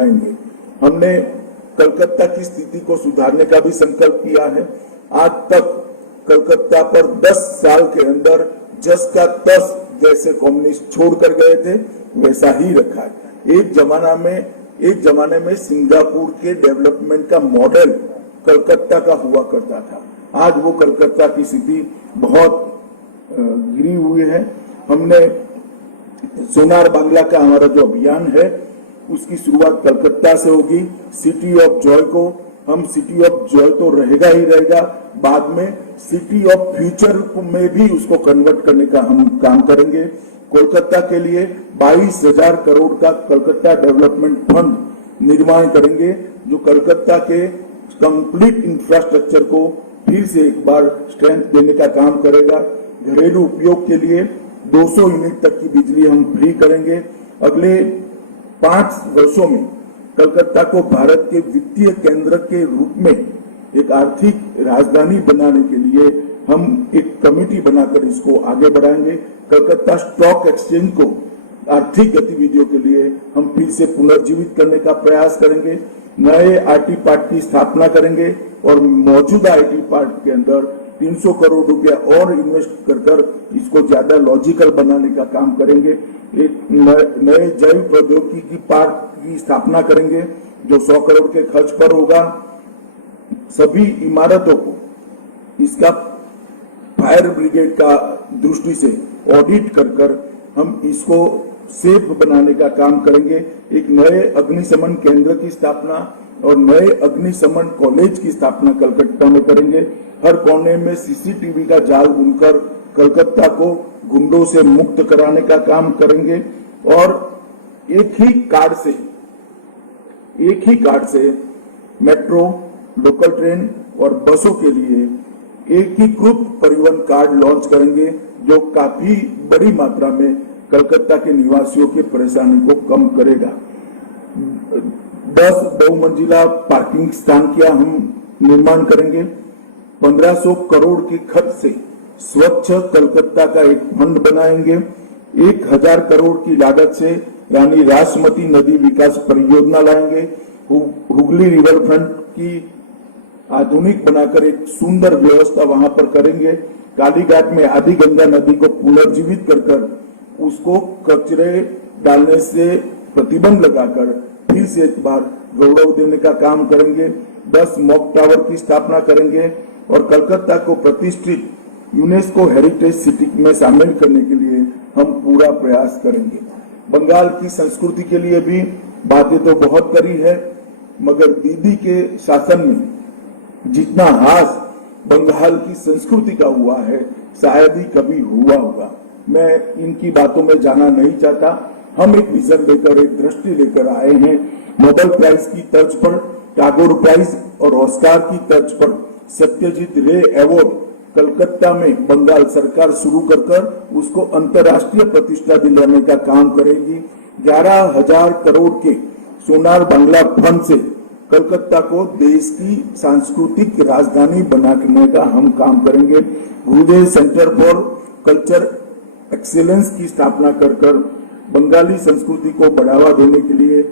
बढ़ाएंगे। हमने कलकत्ता की स्थिति को सुधारने का भी संकल्प किया है। आज तक कलकत्ता पर 10 साल के अंदर जस का तस जैसे कम्युनिस्ट छोड़कर गए थे वैसा ही रखा है। एक जमाने में सिंगापुर के डेवलपमेंट का मॉडल कलकत्ता का हुआ करता था। आज वो कलकत्ता की स्थिति बहुत गिरी हुई है। हमने सोनार बांग्ला का हमारा जो अभियान है उसकी शुरुआत कलकत्ता से होगी। सिटी ऑफ जॉय को हम सिटी ऑफ जॉय तो रहेगा ही रहेगा, बाद में सिटी ऑफ फ्यूचर में भी उसको कन्वर्ट करने का हम काम करेंगे। कोलकाता के लिए 22,000 करोड़ का कलकत्ता डेवलपमेंट फंड निर्माण करेंगे, जो कलकत्ता के कंप्लीट इंफ्रास्ट्रक्चर को फिर से एक बार स्ट्रेंथ देने का काम करेगा। घरेलू उपयोग के लिए 200 यूनिट तक की बिजली हम फ्री करेंगे। अगले 5 वर्षों में कलकत्ता को भारत के वित्तीय केंद्र के रूप में एक आर्थिक राजधानी बनाने के लिए हम एक कमेटी बनाकर इसको आगे बढ़ाएंगे। कलकत्ता स्टॉक एक्सचेंज को आर्थिक गतिविधियों के लिए हम फिर से पुनर्जीवित करने का प्रयास करेंगे। नए आईटी पार्क की स्थापना करेंगे और मौजूदा आईटी पार्क के अंदर 300 करोड़ रुपया और इन्वेस्ट कर इसको ज्यादा लॉजिकल बनाने का काम करेंगे। एक नए जैव प्रौद्योगिकी पार्क की स्थापना करेंगे जो 100 करोड़ के खर्च पर होगा। सभी इमारतों को इसका फायर ब्रिगेड का दृष्टि से ऑडिट कर हम इसको सेफ बनाने का काम करेंगे। एक नए अग्निशमन केंद्र की स्थापना और नए अग्निशमन कॉलेज की स्थापना कलकत्ता में करेंगे। हर कोने में सीसीटीवी का जाल बुनकर कलकत्ता को गुंडों से मुक्त कराने का काम करेंगे और एक ही कार्ड से मेट्रो, लोकल ट्रेन और बसों के लिए एकीकृत परिवहन कार्ड लॉन्च करेंगे, जो काफी बड़ी मात्रा में कलकत्ता के निवासियों की परेशानी को कम करेगा। 10 बहुमंजिला पार्किंग स्थान का हम निर्माण करेंगे। 1500 करोड़ की खर्च से स्वच्छ कलकत्ता का एक फंड बनाएंगे। 1000 करोड़ की लागत से रानी रासमती नदी विकास परियोजना लाएंगे। हुगली रिवर फ्रंट की आधुनिक बनाकर एक सुंदर व्यवस्था वहां पर करेंगे। कालीघाट में आदि गंगा नदी को पुनर्जीवित कर उसको कचरे डालने से प्रतिबंध लगाकर फिर से एक बार गौरव देने का काम करेंगे। 10 मॉक टावर की स्थापना करेंगे और कलकत्ता को प्रतिष्ठित यूनेस्को हेरिटेज सिटी में शामिल करने के लिए हम पूरा प्रयास करेंगे। बंगाल की संस्कृति के लिए भी बातें तो बहुत करी है, मगर दीदी के शासन में जितना हास बंगाल की संस्कृति का हुआ है शायद ही कभी हुआ होगा। मैं इनकी बातों में जाना नहीं चाहता। हम एक विजन लेकर, एक दृष्टि लेकर आए हैं। नोबेल प्राइज की तर्ज पर, टैगोर प्राइज और ऑस्कार की तर्ज पर सत्यजीत रे अवार्ड कलकत्ता में बंगाल सरकार शुरू कर उसको अंतर्राष्ट्रीय प्रतिष्ठा दिलाने का काम करेगी। 11,000 करोड़ के सोनार बांग्ला फंड से कलकत्ता को देश की सांस्कृतिक राजधानी बनाने का हम काम करेंगे। गुरुदेव सेंटर फॉर कल्चर एक्सीलेंस की स्थापना कर बंगाली संस्कृति को बढ़ावा देने के लिए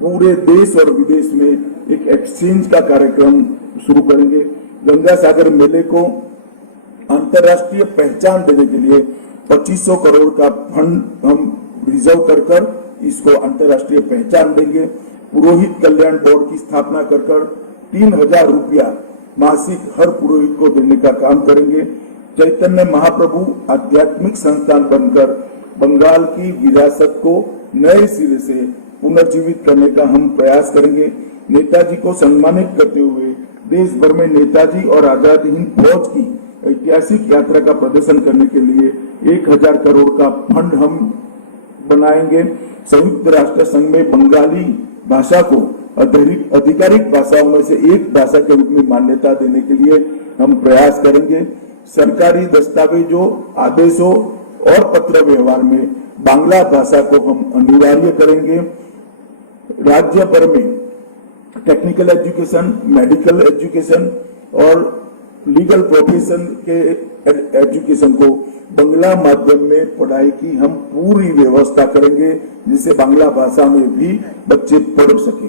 पूरे देश और विदेश में एक एक्सचेंज का कार्यक्रम शुरू करेंगे। गंगा सागर मेले को अंतर्राष्ट्रीय पहचान देने के लिए 2500 करोड़ का फंड हम रिजर्व कर इसको अंतर्राष्ट्रीय पहचान देंगे। पुरोहित कल्याण बोर्ड की स्थापना कर 3,000 रुपया मासिक हर पुरोहित को देने का काम करेंगे। चैतन्य महाप्रभु आध्यात्मिक संस्थान बनकर बंगाल की विरासत को नए सिरे से पुनर्जीवित करने का हम प्रयास करेंगे। नेताजी को सम्मानित करते हुए देश भर में नेताजी और आजाद हिंद फौज की ऐतिहासिक यात्रा का प्रदर्शन करने के लिए 1,000 करोड़ का फंड हम बनाएंगे। संयुक्त राष्ट्र संघ में बंगाली भाषा को आधिकारिक भाषाओं में से एक भाषा के रूप में मान्यता देने के लिए हम प्रयास करेंगे। सरकारी दस्तावेजों, आदेशों और पत्र व्यवहार में बांग्ला भाषा को हम अनिवार्य करेंगे। राज्य भर में टेक्निकल एजुकेशन, मेडिकल एजुकेशन और लीगल प्रोफेशन के एजुकेशन को बांग्ला माध्यम में पढ़ाई की हम पूरी व्यवस्था करेंगे, जिससे बांग्ला भाषा में भी बच्चे पढ़ सके।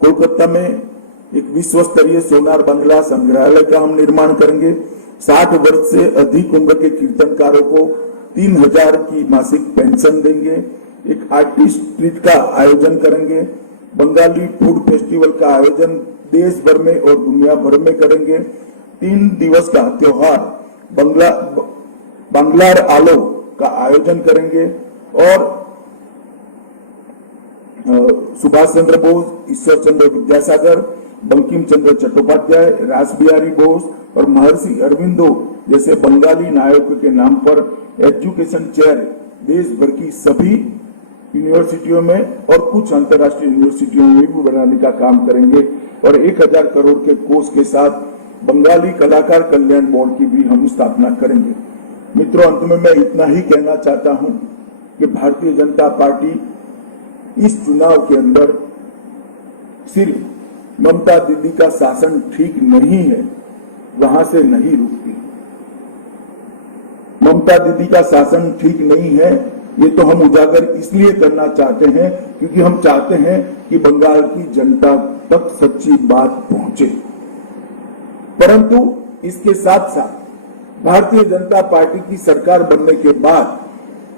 कोलकाता में एक विश्व स्तरीय सोनार बांग्ला संग्रहालय का हम निर्माण करेंगे। 60 वर्ष से अधिक उम्र के कीर्तनकारों को 3000 की मासिक पेंशन देंगे। एक आर्टिस्ट ट्रीट का आयोजन करेंगे। बंगाली फूड फेस्टिवल का आयोजन देश भर में और दुनिया भर में करेंगे। 3 दिवस का त्योहार बांग्लार आलो का आयोजन करेंगे और सुभाष चंद्र बोस, ईश्वर चंद्र विद्यासागर, बंकिम चंद्र चट्टोपाध्याय, रास बिहारी बोस और महर्षि अरविंदो जैसे बंगाली नायकों के नाम पर एजुकेशन चेयर देश भर की सभी यूनिवर्सिटियों में और कुछ अंतर्राष्ट्रीय यूनिवर्सिटियों में भी बनाने का काम करेंगे और 1000 करोड़ के कोष के साथ बंगाली कलाकार कल्याण बोर्ड की भी हम स्थापना करेंगे। मित्रों, अंत में मैं इतना ही कहना चाहता हूं कि भारतीय जनता पार्टी इस चुनाव के अंदर सिर्फ ममता दीदी का शासन ठीक नहीं है, वहां से नहीं रुकती। ममता दीदी का शासन ठीक नहीं है, ये तो हम उजागर इसलिए करना चाहते हैं क्योंकि हम चाहते हैं कि बंगाल की जनता तक सच्ची बात पहुंचे। परंतु इसके साथ साथ भारतीय जनता पार्टी की सरकार बनने के बाद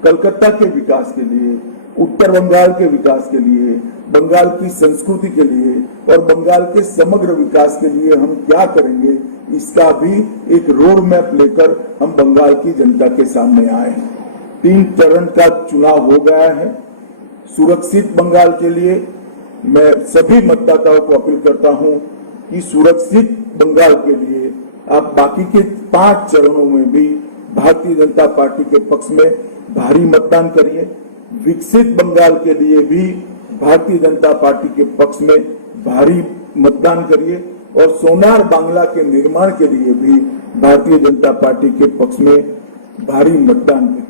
कलकत्ता के विकास के लिए, उत्तर बंगाल के विकास के लिए, बंगाल की संस्कृति के लिए और बंगाल के समग्र विकास के लिए हम क्या करेंगे, इसका भी एक रोड मैप लेकर हम बंगाल की जनता के सामने आए हैं। 3 चरण का चुनाव हो गया है। सुरक्षित बंगाल के लिए मैं सभी मतदाताओं को अपील करता हूं कि सुरक्षित बंगाल के लिए आप बाकी के 5 चरणों में भी भारतीय जनता पार्टी के पक्ष में भारी मतदान करिए। विकसित बंगाल के लिए भी भारतीय जनता पार्टी के पक्ष में भारी मतदान करिए और सोनार बांग्ला के निर्माण के लिए भी भारतीय जनता पार्टी के पक्ष में भारी मतदान करिए।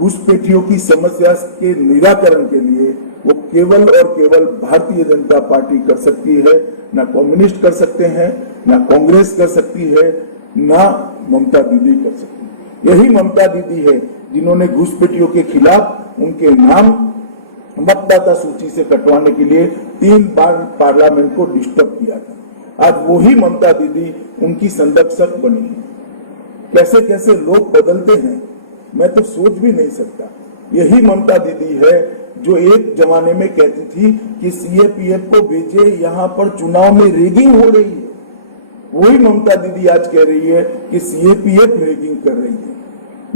घुसपैठियों की समस्या के निराकरण के लिए वो केवल और केवल भारतीय जनता पार्टी कर सकती है, ना कम्युनिस्ट कर सकते हैं, ना कांग्रेस कर सकती है, ना ममता दीदी कर सकती है। यही ममता दीदी है जिन्होंने घुसपैठियों के खिलाफ उनके नाम मतदाता सूची से कटवाने के लिए 3 बार पार्लियामेंट को डिस्टर्ब किया था। आज वही ममता दीदी उनकी संरक्षक बनी है। कैसे कैसे लोग बदलते हैं, मैं तो सोच भी नहीं सकता। यही ममता दीदी है जो एक जमाने में कहती थी कि सीएपीएफ को भेजे, यहाँ पर चुनाव में रेगिंग हो रही है। वही ममता दीदी आज कह रही है कि सीएपीएफ रेगिंग कर रही है।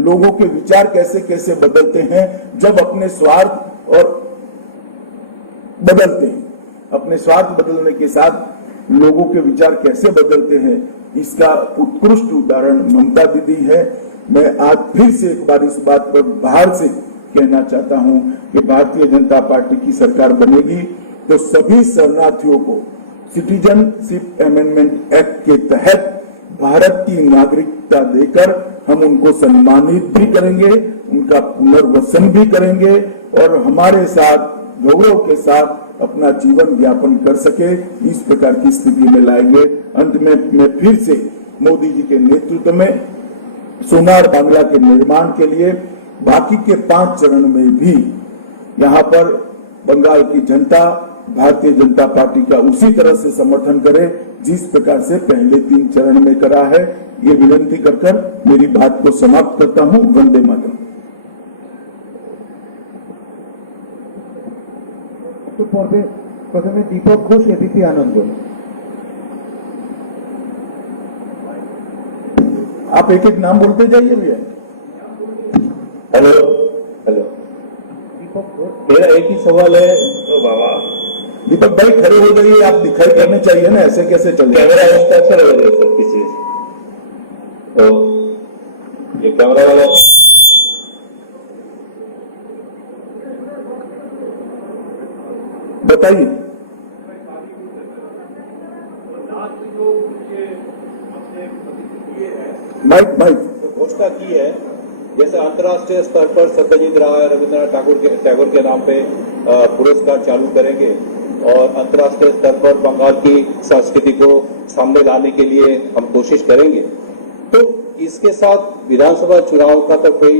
लोगों के विचार कैसे कैसे बदलते हैं जब अपने स्वार्थ और बदलते हैं, अपने स्वार्थ बदलने के साथ लोगों के विचार कैसे बदलते हैं, इसका उत्कृष्ट उदाहरण ममता दीदी है। मैं आज फिर से एक बार इस बात पर बाहर से कहना चाहता हूं कि भारतीय जनता पार्टी की सरकार बनेगी तो सभी शरणार्थियों को सिटीजनशिप अमेंडमेंट एक्ट के तहत भारत की नागरिकता देकर हम उनको सम्मानित भी करेंगे, उनका पुनर्वसन भी करेंगे और हमारे साथ गौरव के साथ अपना जीवन यापन कर सके, इस प्रकार की स्थिति में लाएंगे। अंत में मैं फिर से मोदी जी के नेतृत्व में सोनार बांग्ला के निर्माण के लिए बाकी के 5 चरण में भी यहाँ पर बंगाल की जनता भारतीय जनता पार्टी का उसी तरह से समर्थन करे जिस प्रकार से पहले 3 चरण में करा है। ये विनती कर मेरी बात को समाप्त करता हूँ। वंदे मातरम। तो পর্বে প্রথমে দীপক ঘোষ, এবিপি আনন্দ। आप एक एक नाम बोलते जाइए भैया। हेलो हेलो, दीपक घोष। मेरा एक ही सवाल है। बाबा दीपक भाई खड़े हो जाइए, आप दिखाई करने चाहिए ना, ऐसे कैसे चल कैमरा इंस्ट्रक्शन हो जाए सर किसी तो ये कैमरा वाला बताइए। माइक घोषणा की है, जैसे अंतर्राष्ट्रीय स्तर पर सत्यजीत राय, रविंद्रनाथ टैगोर के नाम पे पुरस्कार चालू करेंगे और अंतर्राष्ट्रीय स्तर पर बंगाल की संस्कृति को सामने लाने के लिए हम कोशिश करेंगे। तो इसके साथ विधानसभा चुनाव का तो कोई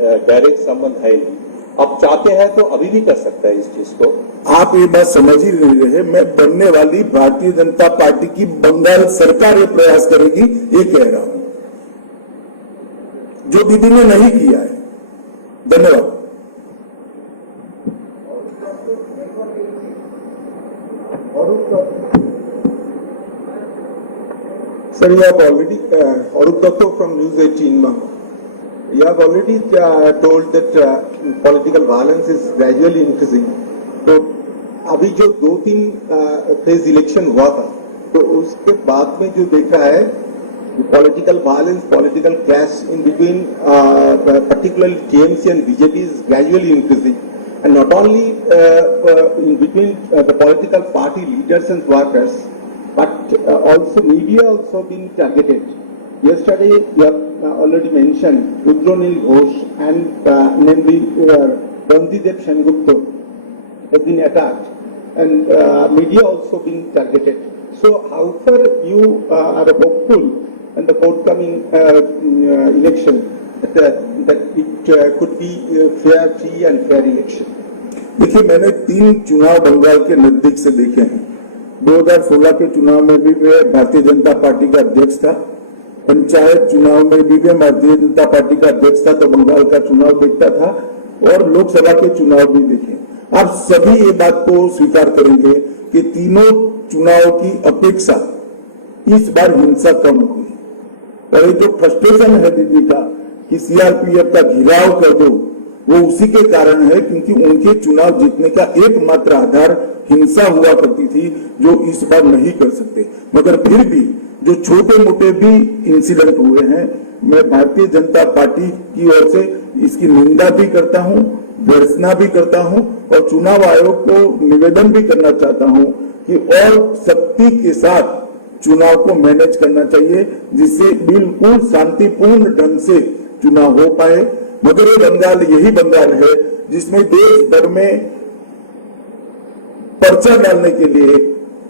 डायरेक्ट संबंध है नहीं। अब चाहते हैं तो अभी भी कर सकता है इस चीज को। आप ये बात समझ ही नहीं रहे। मैं बनने वाली भारतीय जनता पार्टी की बंगाल सरकार ये प्रयास करेगी, ये कह रहा हूं, जो दीदी ने नहीं किया है। धन्यवाद। Sir, you have already, Arup Datta from News 18, you have already told that political violence is gradually increasing. तो अभी जो 2-3 फेज इलेक्शन हुआ था, तो उसके बाद में जो देखा है, political violence, political clash in between, particularly TMC and BJP is gradually increasing. And not only in between the political party leaders and workers, but also media also being targeted. Yesterday, you have already mentioned Rudronil Ghosh and namely Ranjidev Sengupta has been attacked, and media also being targeted. So, how far you are hopeful in the forthcoming election that it could be fair, free and fair election? देखिए, मैंने 3 चुनाव बंगाल के नजदीक से देखे हैं। 2016 के चुनाव में भी मैं भारतीय जनता पार्टी का अध्यक्ष था, पंचायत चुनाव में भी मैं भारतीय जनता पार्टी का अध्यक्ष था, तो बंगाल का चुनाव देखता था, और लोकसभा के चुनाव भी देखे। आप सभी ये बात को स्वीकार करेंगे कि तीनों चुनाव की अपेक्षा इस बार हिंसा कम हुई। और ये जो फ्रस्ट्रेशन है दीदी का कि सीआरपीएफ का घेराव कर दो, वो उसी के कारण है क्योंकि उनके चुनाव जीतने का एकमात्र आधार हिंसा हुआ करती थी, जो इस बार नहीं कर सकते। मगर फिर भी जो छोटे मोटे भी इंसिडेंट हुए हैं, मैं भारतीय जनता पार्टी की ओर से इसकी निंदा भी करता हूं, भर्त्सना भी करता हूं, और चुनाव आयोग को निवेदन भी करना चाहता हूं कि और सख्ती के साथ चुनाव को मैनेज करना चाहिए, जिससे बिल्कुल शांतिपूर्ण ढंग से चुनाव हो पाए। मगर ये बंगाल यही बंगाल है जिसमें देश भर में पर्चा डालने के लिए,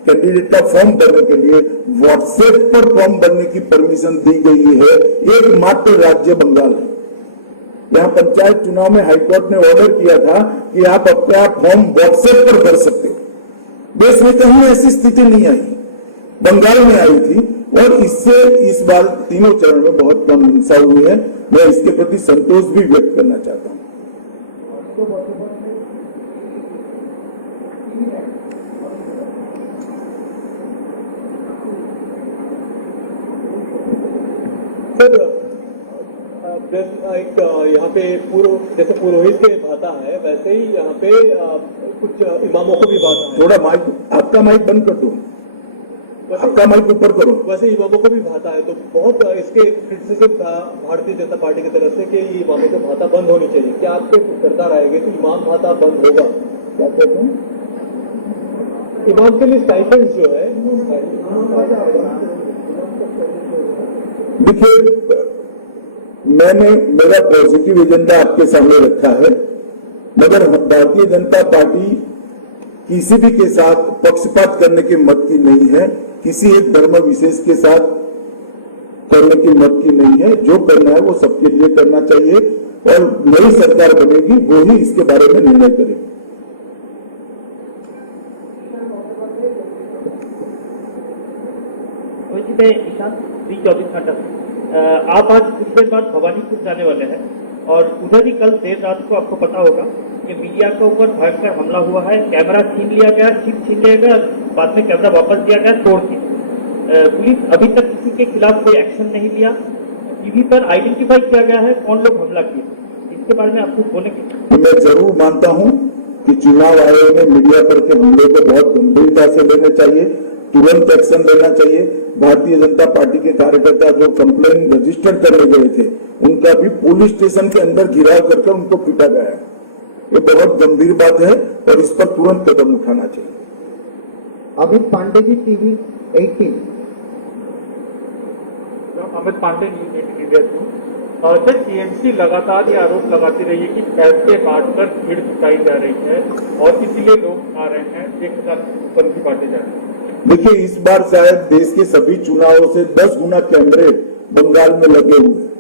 कैंडिडेट का फॉर्म भरने के लिए व्हाट्सएप पर फॉर्म भरने की परमिशन दी गई है। एकमात्र राज्य बंगाल है। यहां पंचायत चुनाव में हाईकोर्ट ने ऑर्डर किया था कि आप अपना फॉर्म व्हाट्सएप पर भर सकते हो। देश में कहीं ऐसी स्थिति नहीं आई, बंगाल में आई थी, और इससे इस बार तीनों चरण में बहुत कम हिंसा हुई है। मैं इसके प्रति संतोष भी व्यक्त करना चाहता हूं। सर, एक यहाँ पे जैसे पुरोहित के भाता है, वैसे ही यहाँ पे कुछ इमामों को भी भाता है। थोड़ा माइक, आपका माइक बंद कर दो, आपका माइक ऊपर करो। वैसे इमामों को भी भाता है, तो बहुत इसके क्रिटिसिज्म था भारतीय जनता पार्टी की तरफ से कि ये इमामों को भाता बंद होनी चाहिए। क्या आपके सरकार आएगी तो इमाम भाता बंद होगा? क्या कहते हैं? इमाम के लिए स्टाइपेंड जो है, देखिए, मैंने मेरा पॉजिटिव एजेंडा आपके सामने रखा है, मगर भारतीय जनता पार्टी किसी भी के साथ पक्षपात करने के मत की नहीं है, किसी एक धर्म विशेष के साथ करने की मत की नहीं है। जो करना है वो सबके लिए करना चाहिए, और नई सरकार बनेगी वो ही इसके बारे में निर्णय करेगी। ईशान 24 घंटा आप आज कुछ देर बाद भवानीपुर जाने वाले हैं, और उधर ही कल देर रात को आपको पता होगा कि मीडिया के ऊपर भयंकर हमला हुआ है। कैमरा छीन लिया गया, चिप छीन लिया गया, बाद में कैमरा वापस दिया गया तोड़ के। पुलिस अभी तक किसी के खिलाफ कोई एक्शन नहीं लिया। टीवी पर आइडेंटिफाई किया गया है कौन लोग हमला किए, इसके बारे में आप कुछ बोलेंगे? मैं जरूर मानता हूं कि चुनाव आयोग ने मीडिया पर के हमले को बहुत गंभीरता से लेना चाहिए, तुरंत एक्शन लेना चाहिए। भारतीय जनता पार्टी के कार्यकर्ता जो कंप्लेन रजिस्टर करने गए थे, उनका भी पुलिस स्टेशन के अंदर घिराव करके उनको पीटा गया है। ये बहुत गंभीर बात है और इस पर तुरंत कदम उठाना चाहिए। Amit Pandey ji, TV 18। Amit Pandey sir, TMC लगातार ये आरोप लगाती रही है कि पैसे बांटकर भीड़ जुटाई जा रही है और इसीलिए लोग आ रहे हैं, 1000 पंथी बांटे जा रहे हैं। देखिए, इस बार शायद देश के सभी चुनावों से 10 गुना कैमरे बंगाल में लगे हुए हैं।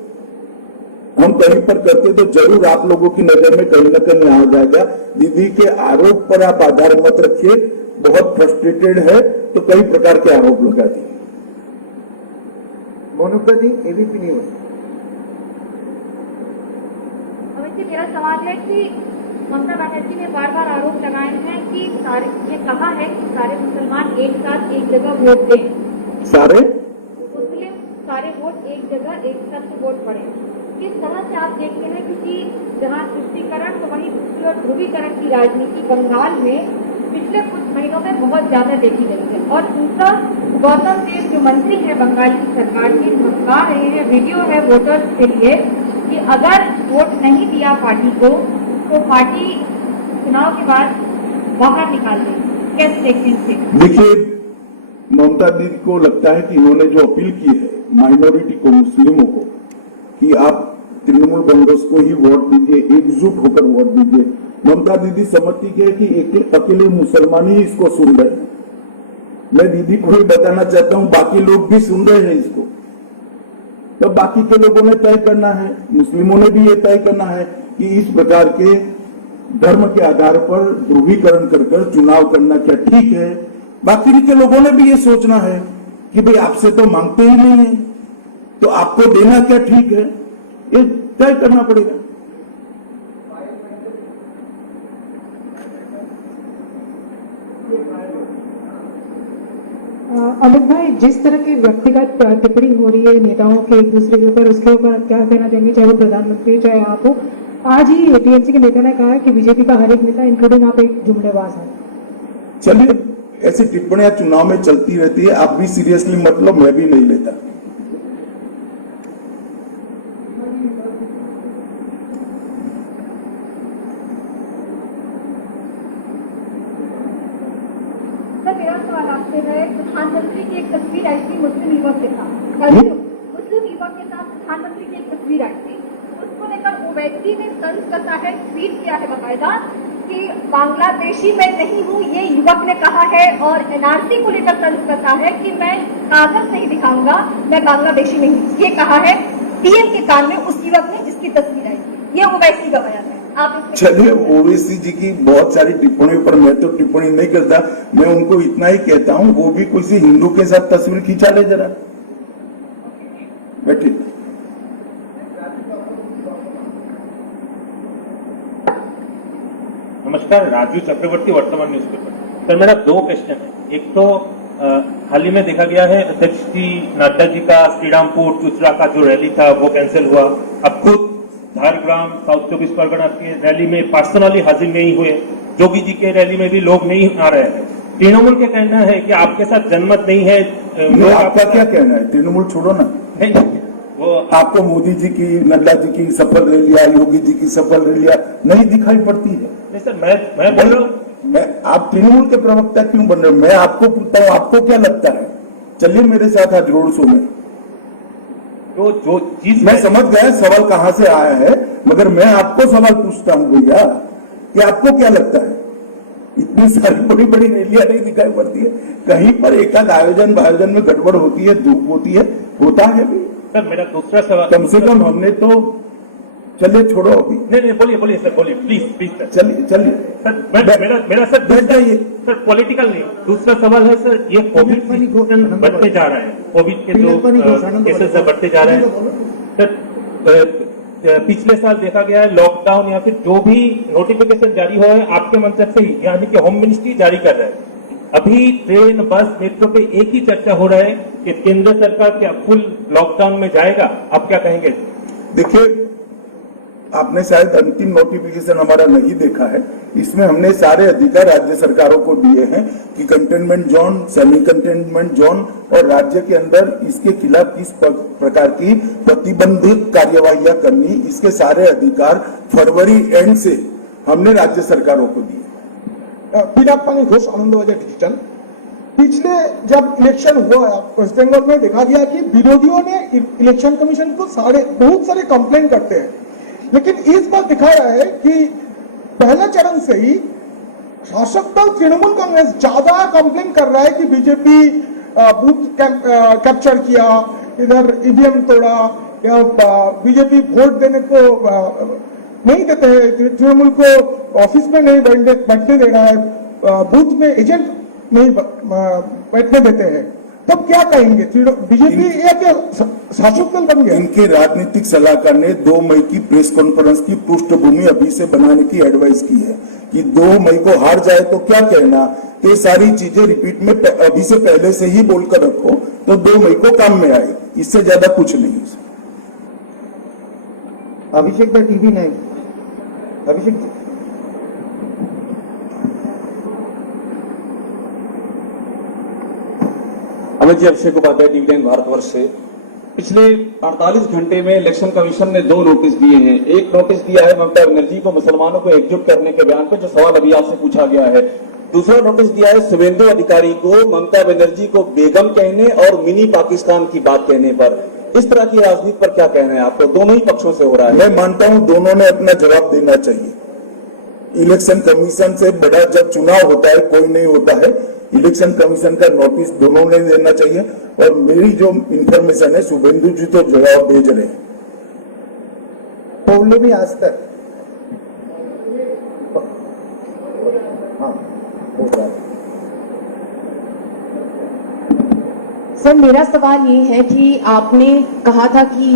हम कहीं पर करते तो जरूर आप लोगों की नजर में कहीं न कहीं आ जाएगा। दीदी के आरोप पर आप आधार मत रखिए, बहुत फ्रस्ट्रेटेड है तो कई प्रकार के आरोप लगा दिए। मोनुप्रदी, एबीपी न्यूज। अमित जी, मेरा सवाल है कि ममता बनर्जी ने बार बार आरोप लगाए हैं कि ये कहा है कि सारे मुसलमान एक साथ एक जगह वोट दें, सारे वोट एक जगह एक साथ वोट पड़े। किस तरह से आप देखते हैं, क्योंकि जहां तुष्टीकरण तो वहीं दूसरी ओर ध्रुवीकरण की राजनीति बंगाल में पिछले कुछ महीनों में बहुत ज्यादा देखी गई है। और दूसरा, गौतम देव जो मंत्री है बंगाल की सरकार के, धमका रहे हैं, वीडियो है वोटर्स के लिए कि अगर वोट नहीं दिया पार्टी को तो पार्टी चुनाव के बाद बाहर निकाल देगी। कैसे देखते हैं? देखिए, ममता दीदी को लगता है कि इन्होंने जो अपील की है माइनॉरिटी को, मुस्लिमों को, कि आप तृणमूल कांग्रेस को ही वोट दीजिए, एकजुट होकर वोट दीजिए। ममता दीदी समझती है कि एक अकेले मुसलमान ही इसको सुन रहे हैं। मैं दीदी को ही बताना चाहता हूं, बाकी लोग भी सुन रहे हैं इसको। तो बाकी के लोगों ने तय करना है, मुस्लिमों ने भी ये तय करना है कि इस प्रकार के धर्म के आधार पर ध्रुवीकरण कर चुनाव करना क्या ठीक है। बाकी के लोगों ने भी ये सोचना है कि भाई आपसे तो मांगते ही नहीं है, तो आपको देना क्या ठीक है, ये तय करना पड़ेगा। अमित भाई, जिस तरह की व्यक्तिगत टिप्पणी हो रही है नेताओं के एक दूसरे के ऊपर, उसके ऊपर आप क्या कहना चाहेंगे, चाहे वो प्रधानमंत्री चाहे आप हो? आज ही टीएमसी के नेता ने कहा है कि बीजेपी का हर एक नेता इंक्लूडिंग आप एक जुमलेबाज है। चलिए, ऐसी टिप्पणियां चुनाव में चलती रहती है, आप भी सीरियसली मतलब, मैं भी नहीं लेता। मेरा सवाल आपसे है, प्रधानमंत्री की एक तस्वीर आई थी मुस्लिम युवक के साथ, मुस्लिम युवक के साथ प्रधानमंत्री की एक तस्वीर आई थी, उसको लेकर ओवैसी ने तंज कसा है, ट्वीट किया है बकायदा कि बांग्लादेशी मैं नहीं हूँ, ये युवक ने कहा है। और एनआरसी को लेकर तंज कसा है कि मैं कागज नहीं दिखाऊंगा, मैं बांग्लादेशी नहीं, ये कहा है पीएम के कान में उस युवक ने जिसकी तस्वीर आई थी। ये ओवैसी का बयान है। आप चलिए, ओवैसी जी की बहुत सारी टिप्पणियों पर मैं तो टिप्पणी नहीं करता, मैं उनको इतना ही कहता हूं, वो भी किसी हिंदू के साथ तस्वीर खींचा ले जरा, बैठिए। नमस्कार, राजू चक्रवर्ती, वर्तमान न्यूज़पेपर। सर, मेरा 2 क्वेश्चन है। एक तो हाल ही में देखा गया है अध्यक्ष जी नड्डा जी का श्रीरामपुर चुचरा का जो रैली था वो कैंसिल हुआ। अब खुद झारग्राम साउथ 24 परगना की रैली में पर्सनली हाजिर नहीं हुए, जोगी जी के रैली में भी लोग नहीं आ रहे हैं। तृणमूल का कहना है कि आपके साथ जनमत नहीं है। आपका क्या कहना है? तृणमूल छोड़ो ना। नहीं, वो आपको मोदी जी की, नड्डा जी की सफल रैलियां, योगी जी की सफल रैलियां नहीं दिखाई पड़ती है? नहीं सर, मैं बोल रहा हूँ, आप तृणमूल के प्रवक्ता क्यों बन रहे हो? मैं आपको पूछता हूँ, आपको क्या लगता है? चलिए मेरे साथ आज रोड शो में। तो जो चीज मैं समझ गया सवाल कहां से आया है, मगर मैं आपको सवाल पूछता हूं भैया कि आपको क्या लगता है? इतनी सारी बड़ी बड़ी रैलियां नहीं दिखाई पड़ती है? कहीं पर एकाध आयोजन में गड़बड़ होती है, धूप होती है, होता है भी। सर, मेरा दूसरा सवाल, कम से कम हमने तो, चलिए छोड़ो अभी। नहीं, बोलिए सर, बोलिए प्लीज सर। चलिए सर, मेरा सर बैठ जाइए। सर, पॉलिटिकल नहीं, दूसरा सवाल है सर, ये कोविड बढ़ते जा रहे हैं, कोविड के जो केसेस बढ़ते जा रहे हैं सर। पिछले साल देखा गया है लॉकडाउन या फिर जो भी नोटिफिकेशन जारी हुआ है आपके मंत्रालय से ही, यानी कि होम मिनिस्ट्री जारी कर रहा है। अभी ट्रेन, बस, मेट्रो पे एक ही चर्चा हो रहा है कि केंद्र सरकार क्या फुल लॉकडाउन में जाएगा? आप क्या कहेंगे? देखिए, आपने शायद अंतिम नोटिफिकेशन हमारा नहीं देखा है। इसमें हमने सारे अधिकार राज्य सरकारों को दिए हैं कि containment zone, semi containment zone और राज्य के अंदर इसके खिलाफ किस प्रकार की प्रतिबंधित कार्यवाहियां करनी, इसके सारे अधिकार फरवरी एंड से हमने राज्य सरकारों को दिए। पिनाक घोष, आनंदबाजार डिजिटल। पिछले जब इलेक्शन हुआ वेस्ट बंगाल में, देखा गया कि विरोधियों ने इलेक्शन कमीशन को बहुत सारे कंप्लेन करते हैं, लेकिन इस बार दिखाया है कि पहले चरण से ही शासक दल तृणमूल कांग्रेस ज्यादा कंप्लेन कर रहा है कि बीजेपी बूथ कैप्चर किया, इधर ईवीएम तोड़ा या बीजेपी वोट देने को नहीं देते हैं, तृणमूल को ऑफिस में नहीं बैठने दे रहा है, बूथ में एजेंट नहीं बैठने देते हैं, तब क्या कहेंगे? बीजेपी या क्या शासक दल बन गया? इनके राजनीतिक सलाहकार ने 2 मई की प्रेस कॉन्फ्रेंस की पृष्ठभूमि अभी से बनाने की एडवाइस की है कि 2 मई को हार जाए तो क्या कहना, तो ये सारी चीजें रिपीट में अभी से पहले से ही बोलकर रखो तो 2 मई को काम में आए, इससे ज्यादा कुछ नहीं। Abhishek the TV 9। Abhishek ji. Amit ji, Abhishek Upadhyay, TV 9 Bharatvarsh से। पिछले 48 घंटे में इलेक्शन कमीशन ने 2 नोटिस दिए हैं। एक नोटिस दिया है ममता बनर्जी को मुसलमानों को एकजुट करने के बयान पर, जो सवाल अभी आपसे पूछा गया है। दूसरा नोटिस दिया है शुभेंदु अधिकारी को ममता बनर्जी को बेगम कहने और मिनी पाकिस्तान की बात कहने पर। इस तरह की राजनीति पर क्या कहना है आपको? दोनों ही पक्षों से हो रहा है। मैं मानता हूं दोनों ने अपना जवाब देना चाहिए। इलेक्शन कमीशन से बड़ा जब चुनाव होता है कोई नहीं होता है, इलेक्शन कमीशन का नोटिस दोनों ने देना चाहिए। और मेरी जो इंफॉर्मेशन है शुभेंदु जी तो जवाब भेज रहे हैं। पौलोमी आज तक। हाँ, बोल रहा है। सर, मेरा सवाल ये है कि आपने कहा था कि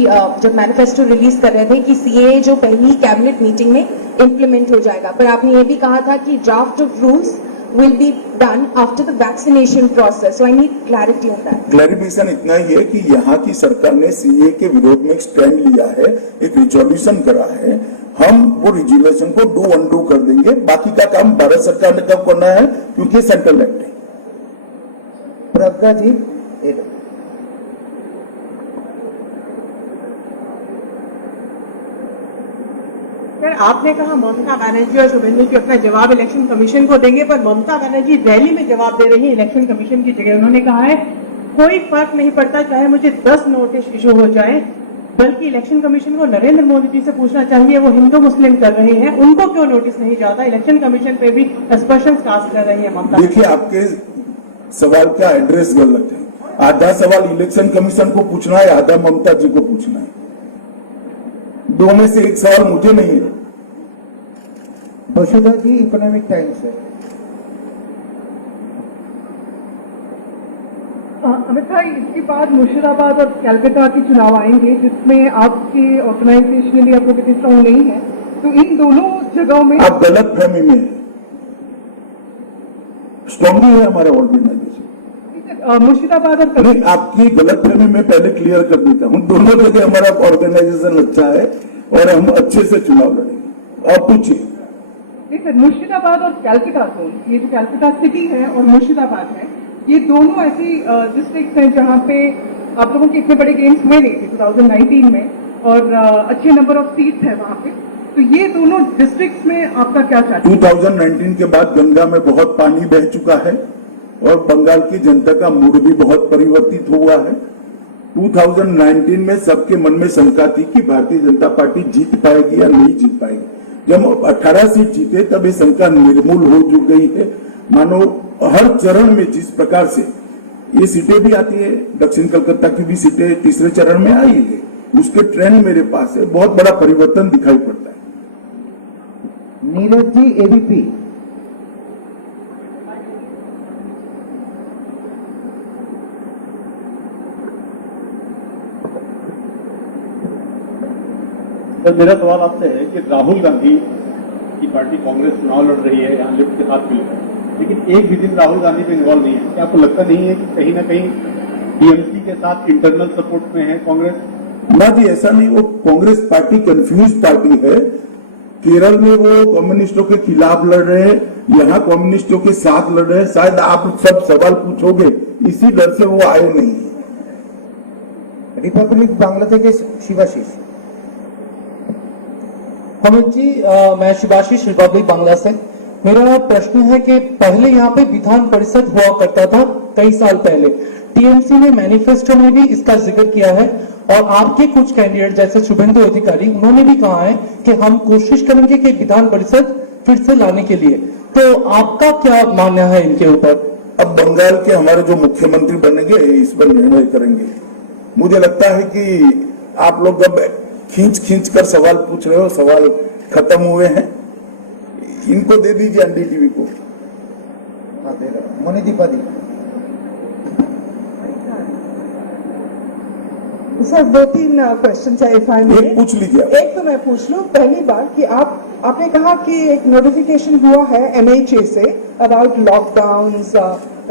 जब मैनिफेस्टो रिलीज कर रहे थे कि सीए जो पहली कैबिनेट मीटिंग में इम्प्लीमेंट हो जाएगा, पर आपने ये भी कहा था कि draft of rules will be done after the vaccination process. So I need clarity on that. Clarification इतना ही है कि यहाँ की सरकार ने सीए के विरोध में एक स्टैंड लिया है, एक रिजोल्यूशन करा है। हम वो रिजोल्यूशन को डू अनडू कर देंगे, बाकी का काम भारत सरकार ने कब करना है क्योंकि सेंट्रल एक्ट है। प्रज्ञा जी। सर, आपने कहा ममता बनर्जी और शुभेंदु जी अपना जवाब इलेक्शन कमीशन को देंगे, पर ममता बनर्जी रैली में जवाब दे रही है इलेक्शन कमीशन की जगह। उन्होंने कहा है कोई फर्क नहीं पड़ता चाहे मुझे 10 नोटिस इशू हो जाए, बल्कि इलेक्शन कमीशन को नरेंद्र मोदी जी से पूछना चाहिए, वो हिंदू मुस्लिम कर रहे हैं, उनको क्यों नोटिस नहीं जाता? इलेक्शन कमीशन पे भी असपर्शन कास्ट कर रही है ममता। देखिए, आपके सवाल का एड्रेस गलत है। आधा सवाल इलेक्शन कमीशन को पूछना है, आधा ममता जी को पूछना है। 2 में से एक सवाल मुझे नहीं है। वसुधा जी, इकोनॉमिक टाइम्स है। अमित भाई, इसके बाद मुर्शिदाबाद और कलकत्ता के चुनाव आएंगे जिसमें आपके ऑर्गेनाइजेशनली आप लोग इतने स्ट्रॉन्ग नहीं है, तो इन दोनों जगहों में आप गलत फहमी में स्ट्रॉन्ग है हमारा ऑर्गेनाइजेशन। मुर्शिदाबाद और नहीं, आपकी गलत फहमी में पहले क्लियर कर देता हूं। दोनों जगह हमारा ऑर्गेनाइजेशन अच्छा है और हम अच्छे से चुनाव लड़ेंगे। आप पूछिए। सर, मुर्शिदाबाद और कलकत्ता जोन, ये जो कलकत्ता सिटी है और मुर्शिदाबाद है, ये दोनों ऐसी डिस्ट्रिक्ट हैं जहां पे आप लोगों के इतने बड़े गेम्स हुए नहीं थे 2019 में, और अच्छे नंबर ऑफ सीट्स है वहां पे, तो ये दोनों डिस्ट्रिक्ट्स में आपका क्या चाहते हैं? 2019 के बाद गंगा में बहुत पानी बह चुका है और बंगाल की जनता का मूड भी बहुत परिवर्तित हुआ है। 2019 में सबके मन में शंका थी कि भारतीय जनता पार्टी जीत पाएगी या नहीं जीत पाएगी। जब 18 सीट जीते तब ये शंका निर्मूल हो चुक गई है। मानो हर चरण में जिस प्रकार से ये सीटें भी आती है, दक्षिण कलकत्ता की भी सीटें तीसरे चरण में आई है, उसके ट्रेंड मेरे पास है, बहुत बड़ा परिवर्तन दिखाई पड़ता है। नीरज जी, एबीपी। सर, मेरा सवाल आपसे है कि राहुल गांधी की पार्टी कांग्रेस चुनाव लड़ रही है, यहाँ लिफ्ट के साथ मिलकर, लेकिन एक भी दिन राहुल गांधी पे इन्वॉल्व नहीं है। क्या आपको लगता नहीं है कि कहीं ना कहीं टीएमसी के साथ इंटरनल सपोर्ट में है कांग्रेस? ना जी, ऐसा नहीं। वो कांग्रेस पार्टी कंफ्यूज पार्टी है। केरल में वो कम्युनिस्टों के खिलाफ लड़ रहे हैं, यहाँ कम्युनिस्टों के साथ लड़ रहे हैं। शायद आप सब सवाल पूछोगे, इसी डर से वो आए नहीं। रिपब्लिक बांग्ला থেকে शिवाशीष। अमित जी, मैं शिवाशीष, रिपब्लिक बांग्ला से। मेरा प्रश्न है कि पहले यहाँ पे विधान परिषद हुआ करता था कई साल पहले, टीएमसी ने मैनिफेस्टो में भी इसका जिक्र किया है, और आपके कुछ कैंडिडेट जैसे शुभेंदु अधिकारी, उन्होंने भी कहा है कि हम कोशिश करेंगे कि विधान परिषद फिर से लाने के लिए। तो आपका क्या मानना है इनके ऊपर? अब बंगाल के हमारे जो मुख्यमंत्री बनेंगे इस पर निर्णय करेंगे। मुझे लगता है कि आप लोग अब खींच कर सवाल पूछ रहे हो, सवाल खत्म हुए हैं। इनको दे दीजिए एनडीटीवी को। हाँ, दे रहा हूं। मणिदीपा दी। सर 2-3 क्वेश्चन है इफ आई मे। एक पूछ लीजिए। एक तो मैं पूछ लूं, पहली बार कि आपने कहा कि एक नोटिफिकेशन हुआ है MHA say about lockdowns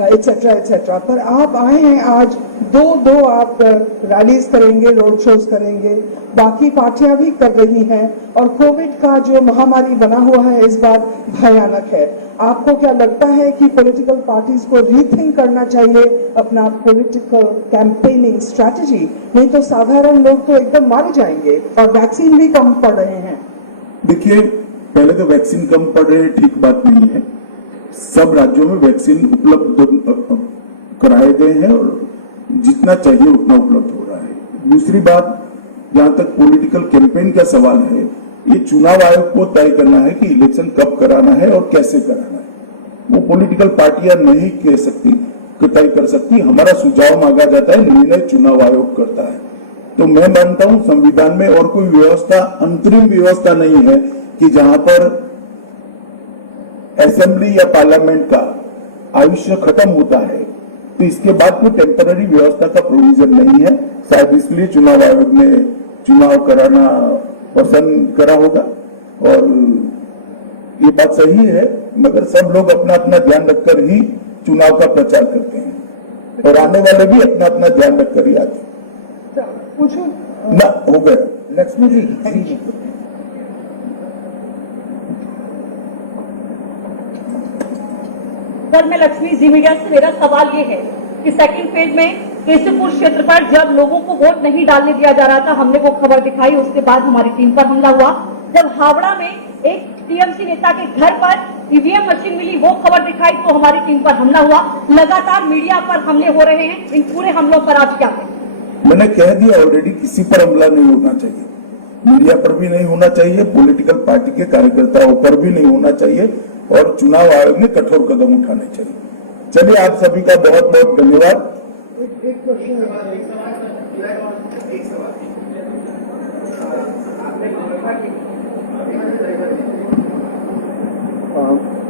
etcetera etcetera, पर आप आए हैं आज दो आप रैलीज करेंगे, रोड शोज करेंगे, बाकी पार्टियां भी कर रही हैं, और कोविड का जो महामारी बना हुआ है इस बार भयानक है। आपको क्या लगता है कि पॉलिटिकल पार्टीज को रीथिंक करना चाहिए अपना पॉलिटिकल कैंपेनिंग स्ट्रैटेजी? नहीं तो साधारण लोग तो एकदम मारे जाएंगे, और वैक्सीन भी कम पड़ रहे हैं। देखिए, पहले तो वैक्सीन कम पड़ रहे हैं, ठीक बात नहीं है। सब राज्यों में वैक्सीन उपलब्ध कराए गए हैं और जितना चाहिए उतना उपलब्ध हो रहा है। दूसरी बात, जहां तक पॉलिटिकल कैंपेन का सवाल है, ये चुनाव आयोग को तय करना है कि इलेक्शन कब कराना है और कैसे कराना है। वो पॉलिटिकल पार्टियां नहीं कह सकती, तय कर सकती। हमारा सुझाव मांगा जाता है, निर्णय चुनाव आयोग करता है। तो मैं मानता हूं संविधान में और कोई व्यवस्था, अंतरिम व्यवस्था नहीं है कि जहां पर असेंबली या पार्लियामेंट का आयुष्य खत्म होता है तो इसके बाद कोई टेम्पररी व्यवस्था का प्रोविजन नहीं है। शायद इसलिए चुनाव आयोग ने चुनाव कराना पसंद करा होगा, और ये बात सही है। मगर सब लोग अपना अपना ध्यान रखकर ही चुनाव का प्रचार करते हैं, और आने वाले भी अपना अपना ध्यान रखकर ही आते हैं। पूछो ना, हो गया। लक्ष्मी जी। सर, मैं लक्ष्मी जी मीडिया से, मेरा सवाल ये है कि सेकंड फेज में केशवपुर क्षेत्र पर जब लोगों को वोट नहीं डालने दिया जा रहा था, हमने वो खबर दिखाई, उसके बाद हमारी टीम पर हमला हुआ। जब हावड़ा में एक टीएमसी नेता के घर पर ईवीएम मशीन मिली, वो खबर दिखाई तो हमारी टीम पर हमला हुआ। लगातार मीडिया पर हमले हो रहे हैं, इन पूरे हमलों पर आप क्या कहें? मैंने कह दिया ऑलरेडी, किसी पर हमला नहीं होना चाहिए। मीडिया पर भी नहीं होना चाहिए, पॉलिटिकल पार्टी के कार्यकर्ताओं पर भी नहीं होना चाहिए, और चुनाव आयोग ने कठोर कदम उठाने चाहिए। चलिए, आप सभी का बहुत बहुत धन्यवाद। एक क्वेश्चन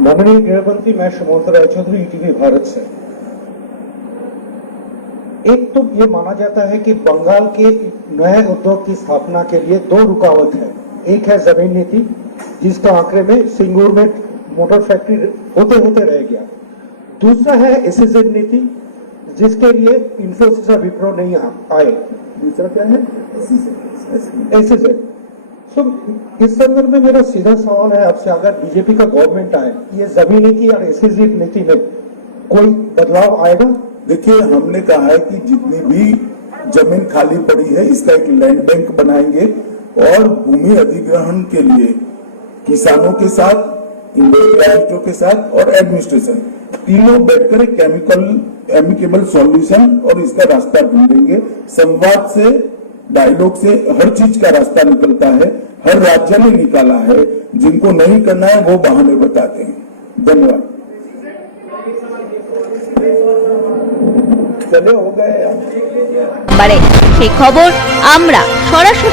माननीय गृहमंत्री, मैं सुमंत राय चौधरी, ईटीवी भारत से। एक तो ये माना जाता है कि बंगाल के नए उद्योग की स्थापना के लिए 2 रुकावट है। एक है जमीन नीति, जिसका आंकड़े में सिंगूर में मोटर फैक्ट्री होते होते रह गया। दूसरा है एसईजेड नीति, जिसके लिए इंफोसिस और विप्रो नहीं आए। दूसरा क्या है? एसईजेड। तो इस संदर्भ में मेरा सीधा सवाल है आपसे, अगर बीजेपी का गवर्नमेंट आए, ये जमीन नीति और एसईजेड नीति में कोई बदलाव आएगा? देखिए, हमने कहा है कि जितनी भी जमीन खाली पड़ी है, इसका एक लैंड बैंक बनाएंगे, और भूमि अधिग्रहण के लिए किसानों के साथ, इंडस्ट्रियलिस्टों के साथ और एडमिनिस्ट्रेशन तीनों बैठकर एक एमिकेबल सॉल्यूशन और इसका रास्ता ढूंढेंगे। संवाद से, डायलॉग से हर चीज का रास्ता निकलता है। हर राज्य ने निकाला है, जिनको नहीं करना है वो बहाने बताते हैं। धन्यवाद। चले, हो गए। সেই খবর আমরা সরাসরি